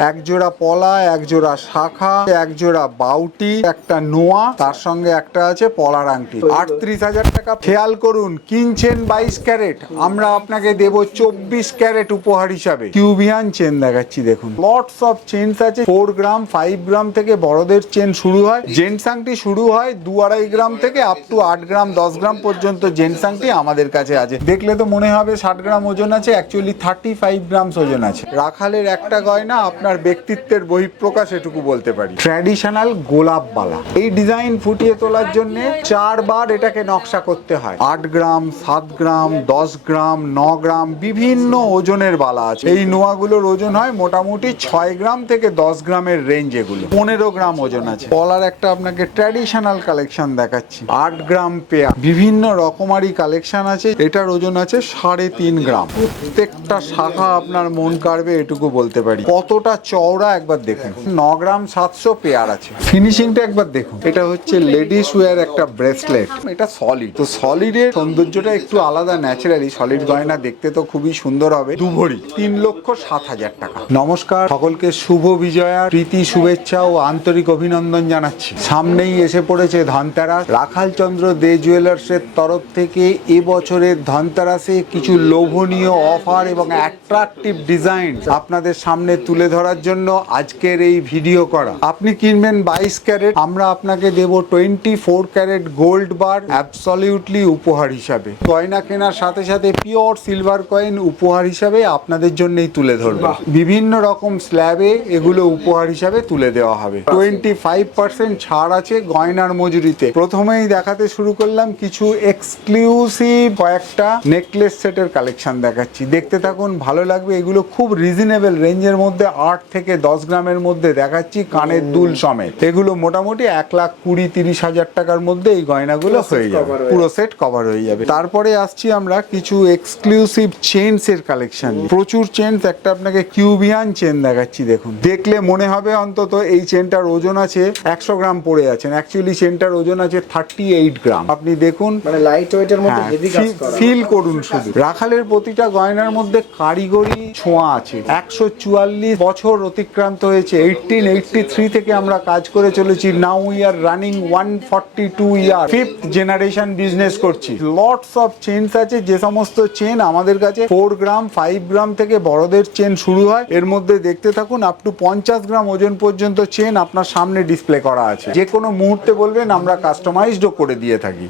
এক জোড়া পলা এক জোড়া শাখা এক জোড়া বাউটি একটা নোয়া তার সঙ্গে একটা আছে পলার আংটি। আটত্রিশ হাজার টাকা খেয়াল করুন কিনছেন বাইশ ক্যারেট। আমরা আপনাকে দেব চব্বিশ ক্যারেট উপহার হিসাবে। কিউবিয়ান চেন দেখাচ্ছি দেখুন। লটস অফ চেনস আছে। ফোর গ্রাম ফাইভ গ্রাম থেকে বড়দের চেন শুরু হয়। জেন্টস আংটি শুরু হয় দু আড়াই গ্রাম থেকে আপ টু আট গ্রাম দশ গ্রাম পর্যন্ত জেন্টস আংটি আমাদের কাছে আছে। দেখলে তো মনে হবে ষাট গ্রাম ওজন আছে অ্যাকচুয়ালি থার্টি ফাইভ গ্রামস ওজন আছে। রাখালের একটা গয়না আপনার ব্যক্তিত্বের বহিঃপ্রকাশ এটুকু বলতে পারি। ট্র্যাডিশনাল গোলাপ বালা। এই ডিজাইন ফুটিয়ে তোলার জন্য চারবার এটাকে নকশা করতে হয়। আট গ্রাম, সাত গ্রাম, দশ গ্রাম, ন গ্রাম, বিভিন্ন ওজনের বালা আছে। এই নোয়াগুলোর ওজন হয় মোটামুটি ছয় গ্রাম থেকে দশ গ্রামের রেঞ্জ এগুলো। পনেরো গ্রাম ওজন আছে। পলার একটা আপনাকে ট্র্যাডিশনাল কালেকশন দেখাচ্ছি। আট গ্রাম পেয়া বিভিন্ন রকমারি কালেকশন আছে। এটার ওজন আছে সাড়ে তিন গ্রাম। প্রত্যেকটা শাখা আপনার মন কাড়বে এটুকু বলতে পারি। কতটা চওড়া একবার দেখুন। ন গ্রাম সাতশো পেয়ার আছে। ফিনিশিংটা একবার দেখুন। এটা হচ্ছে লেডিস ওয়্যার একটা ব্রেসলেট। এটা সলিড তো সলিডের সৌন্দর্যটা একটু আলাদা ন্যাচারালি সলিড গয়না দেখতে তো খুবই সুন্দর হবে। দুভরি তিন লক্ষ সাত হাজার টাকা। নমস্কার সকলকে শুভ বিজয়া প্রীতি শুভেচ্ছা ও আন্তরিক অভিনন্দন জানাচ্ছি। সামনেই এসে পড়েছে ধনতেরাস। রাখাল চন্দ্র দে জুয়েলার্সের তরফ থেকে এবছরের ধনতেরাসে কিছু লোভনীয় অফার এবং অ্যাট্রাকটিভ ডিজাইন আপনাদের সামনে তুলে ধরার জন্য আজকের এই ভিডিও করা। আপনি কিনবেন বাইশ ক্যারেট আমরা আপনাকে দেব twenty four carat gold bar absolutely উপহার হিসাবে। গয়না কেনার সাথে সাথে পিওর সিলভার কয়েন উপহার হিসাবে আপনাদের জন্যই তুলে ধরবো। বিভিন্ন রকম স্ল্যাবে এগুলো উপহার হিসাবে তুলে দেওয়া হবে। টোয়েন্টি ফাইভ পার্সেন্ট ছাড় আছে গয়নার মজুরিতে। প্রথমেই দেখাতে শুরু করলাম কিছু এক্সক্লুসিভ কয়েকটা নেকলেস সেটের কালেকশন দেখাচ্ছি। দেখতে থাকুন ভালো লাগবে। এগুলো খুব রিজনেবল রেঞ্জের মধ্যে আট থেকে দশ গ্রামের মধ্যে দেখাচ্ছি কানের দুল সমেত। এগুলো মোটামুটি এক লাখ কুড়ি তিরিশ হাজার টাকার মধ্যে এই গয়নাগুলো হয়ে যাবে। পুরো সেট কভার হয়ে যাবে। তারপরে আসছি আমরা কিছু এক্সক্লুসিভ চেনস এর কালেকশন প্রচুর চেনস একটা আপনাকে কিউবিয়ান চেন দেখাচ্ছি দেখুন। দেখলে মনে হবে অন্তত এই চেনটার ওজন আছে একশো গ্রাম পড়ে আছেন। অ্যাকচুয়ালি চেনটার ওজন আছে থার্টি এইট গ্রাম। আপনি দেখুন। মানে লাইট ওয়েটের মধ্যে হ্যাঁ, হেভি কাজ করা। ফিল করুন শুধু। রাখালের প্রতিটা গয়নার মধ্যে কারিগরি ছোঁয়া আছে। একশো চুয়াল্লিশ বছর অতিক্রান্ত হয়েছে। এইটিন এইটটি থ্রি থেকে আমরা কাজ করে চলেছি। Now we are running one forty two year fifth generation business করছি। লটস অফ চেনস আছে। যে সমস্ত চেন আমাদের কাছে ফোর গ্রাম ফাইভ গ্রাম থেকে বড়দের চেন শুরু হয়। এর মধ্যে দেখতে থাকুন আপ টু পঞ্চাশ গ্রাম ওজন পর্যন্ত চেন আপনার সামনে ডিসপ্লে করা আছে। যে কোনো মুহূর্তে বলবেন, আমরা কাস্টমাইজডও করে দিয়ে থাকি।